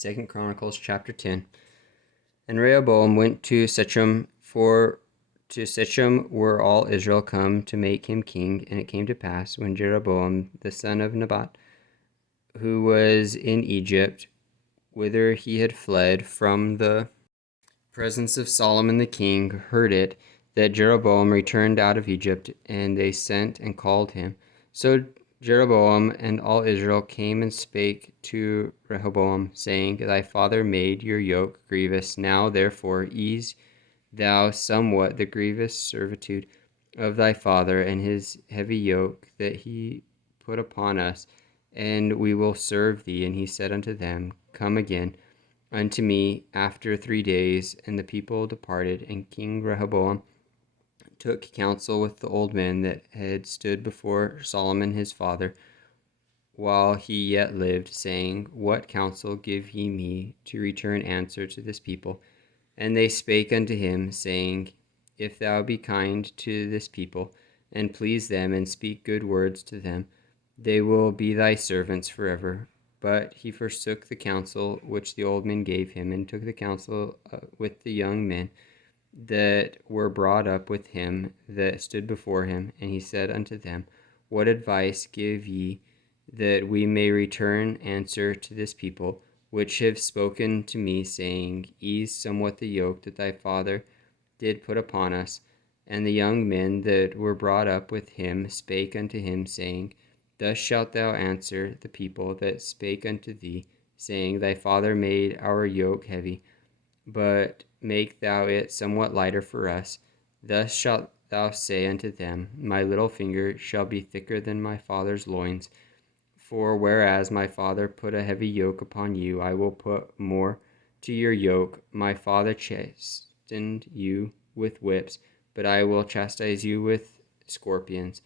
2 Chronicles chapter 10. And Rehoboam went to Shechem, for to Shechem were all Israel come to make him king. And it came to pass, when Jeroboam the son of Nebat, who was in Egypt, whither he had fled from the presence of Solomon the king, heard it, that Jeroboam returned out of Egypt, and they sent and called him. So Jeroboam and all Israel came and spake to Rehoboam, saying, Thy father made your yoke grievous. Now therefore ease thou somewhat the grievous servitude of thy father, and his heavy yoke that he put upon us, and we will serve thee. And he said unto them, Come again unto me after 3 days. And the people departed, and King Rehoboam took counsel with the old men that had stood before Solomon his father, while he yet lived, saying, What counsel give ye me to return answer to this people? And they spake unto him, saying, If thou be kind to this people, and please them, and speak good words to them, they will be thy servants forever. But he forsook the counsel which the old men gave him, and took the counsel with the young men that were brought up with him that stood before him. And he said unto them, What advice give ye, that we may return answer to this people, which have spoken to me, saying, Ease somewhat the yoke that thy father did put upon us? And the young men that were brought up with him spake unto him, saying, Thus shalt thou answer the people that spake unto thee, saying, Thy father made our yoke heavy, but make thou it somewhat lighter for us. Thus shalt thou say unto them, My little finger shall be thicker than my father's loins. For whereas my father put a heavy yoke upon you, I will put more to your yoke. My father chastened you with whips, but I will chastise you with scorpions.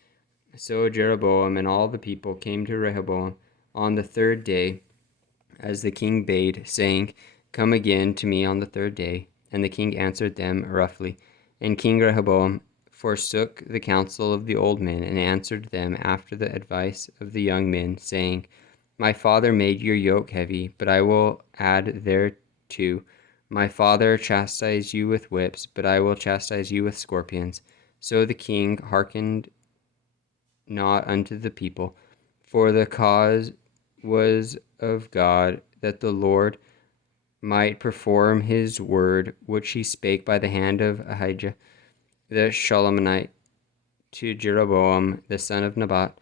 So Jeroboam and all the people came to Rehoboam on the 3rd day, as the king bade, saying, Come again to me on the 3rd day. And the king answered them roughly. And King Rehoboam forsook the counsel of the old men, and answered them after the advice of the young men, saying, My father made your yoke heavy, but I will add thereto. My father chastised you with whips, but I will chastise you with scorpions. So the king hearkened not unto the people, for the cause was of God, that the Lord might perform his word, which he spake by the hand of Ahijah the Shalomonite to Jeroboam the son of Nebat.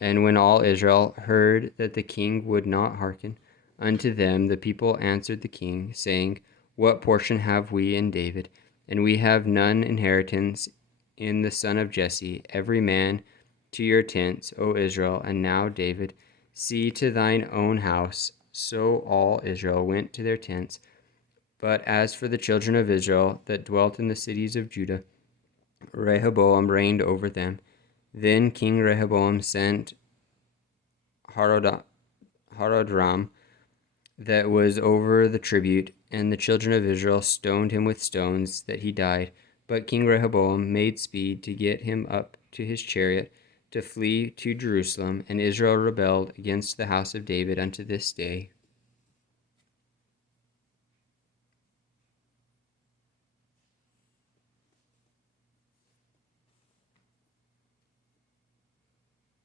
And when all Israel heard that the king would not hearken unto them, the people answered the king, saying, What portion have we in David? And we have none inheritance in the son of Jesse. Every man to your tents, O Israel. And now, David, see to thine own house. So all Israel went to their tents. But as for the children of Israel that dwelt in the cities of Judah, Rehoboam reigned over them. Then King Rehoboam sent Harodram, that was over the tribute, and the children of Israel stoned him with stones, that he died. But King Rehoboam made speed to get him up to his chariot, to flee to Jerusalem, and Israel rebelled against the house of David unto this day.